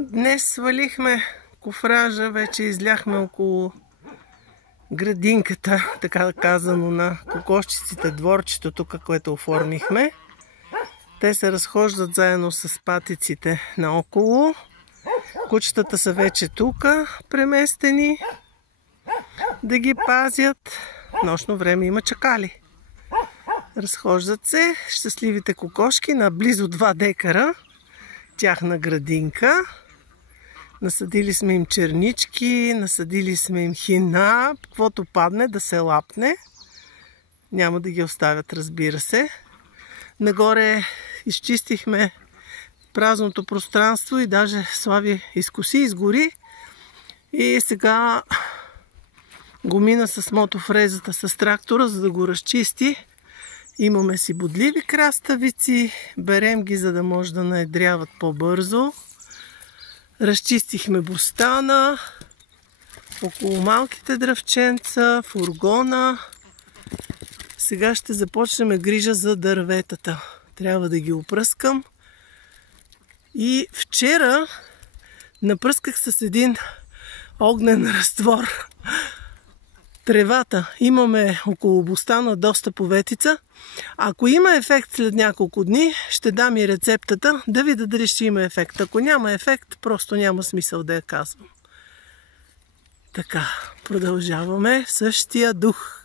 Днес свалихме кофража, вече изляхме около градинката, така казано, на кокошчиците, дворчето тук, което оформихме. Те се разхождат заедно с патиците наоколо. Кучетата са вече тук, преместени да ги пазят. Нощно време има чакали. Разхождат се щастливите кокошки на близо 2 декара. Тяхна градинка. Насадили сме им чернички, насадили сме им хина, каквото падне да се лапне. Няма да ги оставят, разбира се. Нагоре изчистихме празното пространство и даже Слави изкоси, изгори. И сега го мина с мотофрезата, с трактора, за да го разчисти. Имаме си бодливи краставици, берем ги, за да може да наедряват по-бързо. Разчистихме бустана, около малките дръвченца, фургона. Сега ще започнем грижа за дърветата. Трябва да ги опръскам. И вчера напръсках с един огнен разтвор тревата. Имаме около бустана доста поветица. Ако има ефект след няколко дни, ще дам и рецептата, да видя дали ще има ефект. Ако няма ефект, просто няма смисъл да я казвам. Така, продължаваме в същия дух.